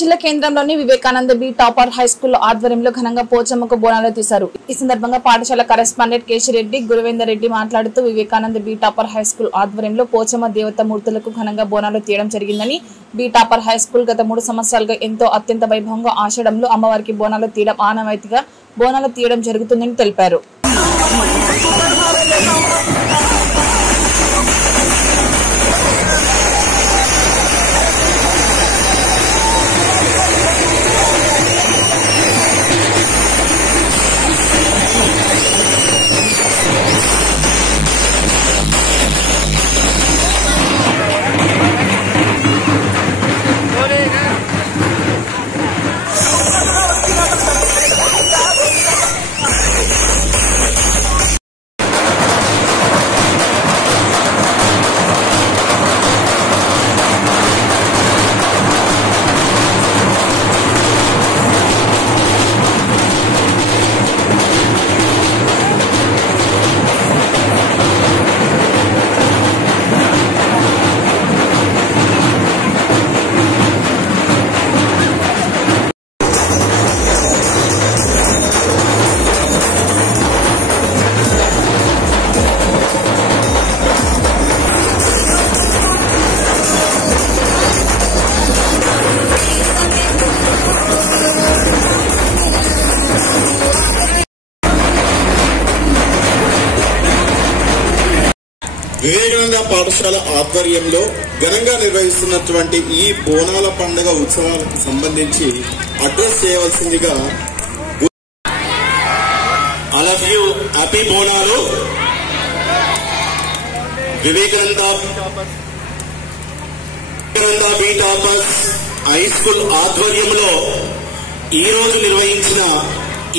జిల్లా కేంద్రంలోని Vivekananda B topper high school ఆధ్వర్యంలో ఘనంగా పోచమ్మకు బోనాలు తీశారు. ఈ సందర్భంగా పాఠశాల కరెస్పాండెంట్ కేశిరెడ్డి గురువేందర్ రెడ్డి మాట్లాడుతూ Vivekananda B topper high school ఆధ్వర్యంలో పోచమ్మ దేవత మూర్తులకు ఘనంగా బోనాలు తీయడం జరిగిందని, బి టాపర్ హై స్కూల్ గత 3 సంవత్సరాలుగా ఎంతో అత్యంత వైభవంగా ఆషాఢంలో అమ్మవారికి బోనాలు తీయడం ఆనవాయితీగా బోనాలు తీయడం జరుగుతుందని తెలిపారు. వివేకానంద పాఠశాల ఆధ్వర్యంలో ఘనంగా నిర్వహిస్తున్నటువంటి ఈ బోనాల పండుగ ఉత్సవాలకు సంబంధించి అడ్రస్ చేయవలసిందిగా all of you happy Bonalu. Vivekananda B toppers high school ఆధ్వర్యంలో ఈ రోజు నిర్వహించిన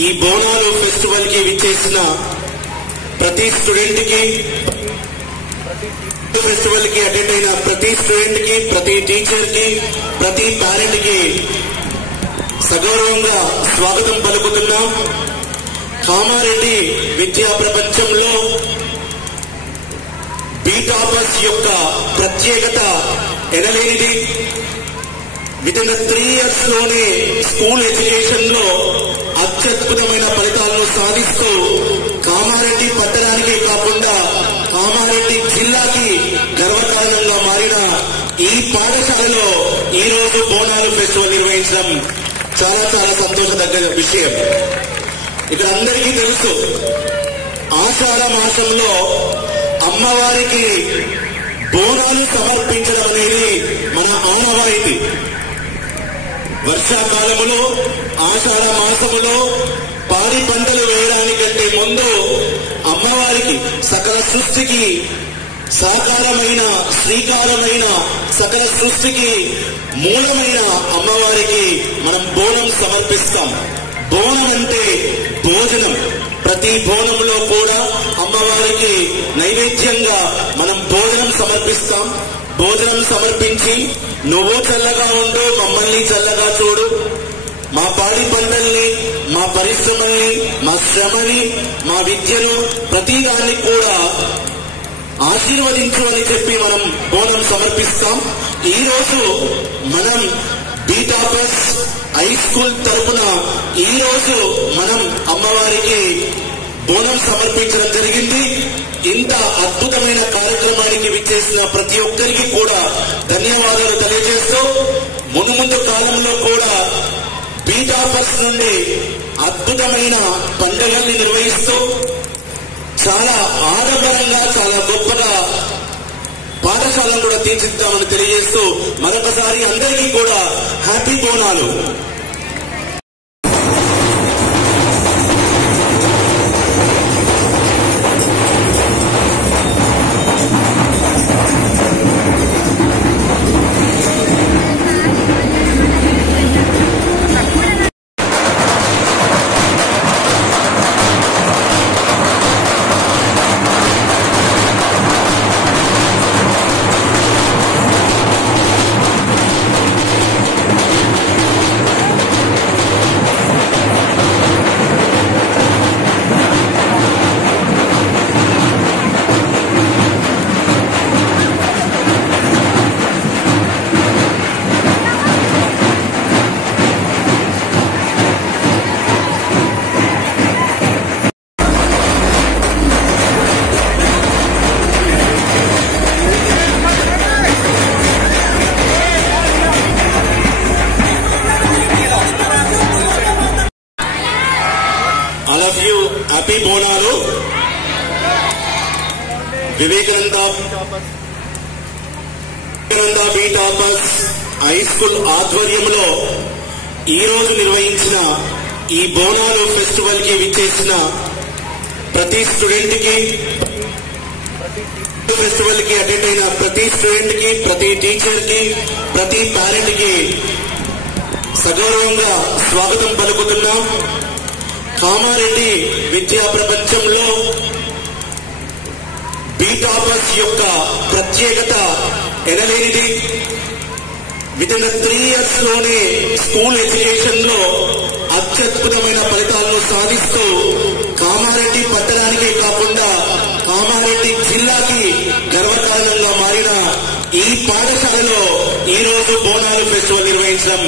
ఈ బోనాలు ఫెస్టివల్ కి విచ్చేసిన ప్రతి స్టూడెంట్ కి, ఫెస్టివల్ కి అటెండ్ అయిన ప్రతి స్టూడెంట్ కి, ప్రతి టీచర్ కి, ప్రతి పేరెంట్ కి సగౌరవంగా స్వాగతం పలుకుతున్నాం. కామారెడ్డి విద్యా ప్రపంచంలో బి టాపర్స్ యొక్క ప్రత్యేకత ఎనలేనిది. వితిన్ 3 years లోనే స్కూల్ ఎడ్యుకేషన్ లో అత్యద్భుతమైన ఫలితాలను సాధిస్తూ కామారెడ్డి పట్టణానికే కాకుండా కామారెడ్డి జిల్లాకి గర్వకారణంగా మారిన ఈ పాఠశాలలో ఈ రోజు బోనాలు ఫెస్టివల్ నిర్వహించడం చాలా చాలా సంతోషదగ్గ విషయం. ఇక్కడ అందరికీ తెలుసు, ఆషాఢ మాసంలో అమ్మవారికి బోనాలు సమర్పించడం అనేది మన ఆనవాయితీ. వర్షాకాలములో ఆషాఢ మాసములో పాడి పంటలు వేయడానికంటే ముందు అమ్మవారికి సకల సృష్టికి సాకారమైన శ్రీకారమైన సకల సృష్టికి మూలమైన అమ్మవారికి మనం బోనం సమర్పిస్తాం. బోనం అంటే భోజనం. ప్రతి బోనంలో కూడా అమ్మవారికి నైవేద్యంగా మనం భోజనం సమర్పిస్తాం. భోజనం సమర్పించి నువ్వు చల్లగా ఉండు, మమ్మల్ని చల్లగా చూడు, మా పాడి పంటల్ని, మా పరిశ్రమల్ని, మా శ్రమని, మా విద్యను, ప్రతిదాన్ని కూడా ఆశీర్వదించు అని చెప్పి మనం బోనం సమర్పిస్తాం. ఈ రోజు మనం బి టాపర్స్ హై స్కూల్ తరఫున ఈ రోజు మనం అమ్మవారికి బోనం సమర్పించడం జరిగింది. ఇంత అద్భుతమైన కార్యక్రమానికి విచ్చేసిన ప్రతి ఒక్కరికి కూడా ధన్యవాదాలు తెలియజేస్తూ, మునుముందు కాలంలో కూడా బి టాపర్స్ నుండి అద్భుతమైన పండుగల్ని నిర్వహిస్తూ చాలా ఆడంబరంగా, చాలా గొప్పగా పాఠశాలను కూడా తీర్చిద్దామని తెలియజేస్తూ మరొకసారి అందరికీ కూడా happy Bonalu. Happy Bonalu. Vivekananda B toppers high school ఆధ్వర్యంలో ఈ రోజు నిర్వహించిన ఈ బోనాలు ఫెస్టివల్ కి విచ్చేసిన ప్రతి స్టూడెంట్ కి, ఫెస్టివల్ కి అటెండ్ అయిన ప్రతి స్టూడెంట్ కి, ప్రతి టీచర్ కి, ప్రతి పేరెంట్ కి సగౌరవంగా స్వాగతం పలుకుతున్నాం. కామారెడ్డి విద్యా ప్రపంచంలో బీ టాపర్స్ యొక్క ప్రత్యేకత ఎనలేనిది. వితిన్ 3 years లోనే స్కూల్ ఎడ్యుకేషన్ లో అత్యద్భుతమైన ఫలితాలను సాధిస్తూ కామారెడ్డి పట్టణానికే కాకుండా కామారెడ్డి జిల్లాకి గర్వకారణంగా మారిన ఈ పాఠశాలలో ఈ రోజు బోనాలు ఫెస్టివల్ నిర్వహించడం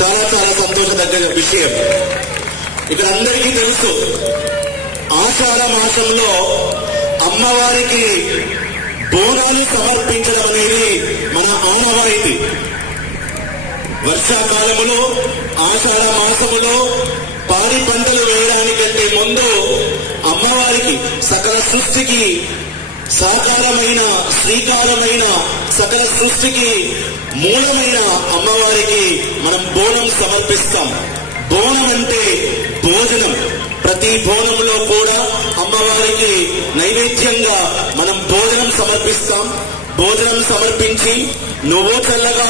చాలా చాలా సంతోషదగ్గ విషయం. ఇక్కడ అందరికీ తెలుసు, ఆషాఢ మాసంలో అమ్మవారికి బోనాలు సమర్పించడం అనేది మన ఆనవాయితీ. వర్షాకాలములో ఆషాఢ మాసములో పాడి పంటలు వేయడానికంటే ముందు అమ్మవారికి సకల సృష్టికి సాకారమైన శ్రీకారమైన సకల సృష్టికి మూలమైన అమ్మవారికి మనం బోనం సమర్పిస్తాం. బోనం అంటే భోజనం. ప్రతి బోనంలో కూడా అమ్మవారికి నైవేద్యంగా మనం భోజనం సమర్పిస్తాం. భోజనం సమర్పించి నువ్వు చల్లగా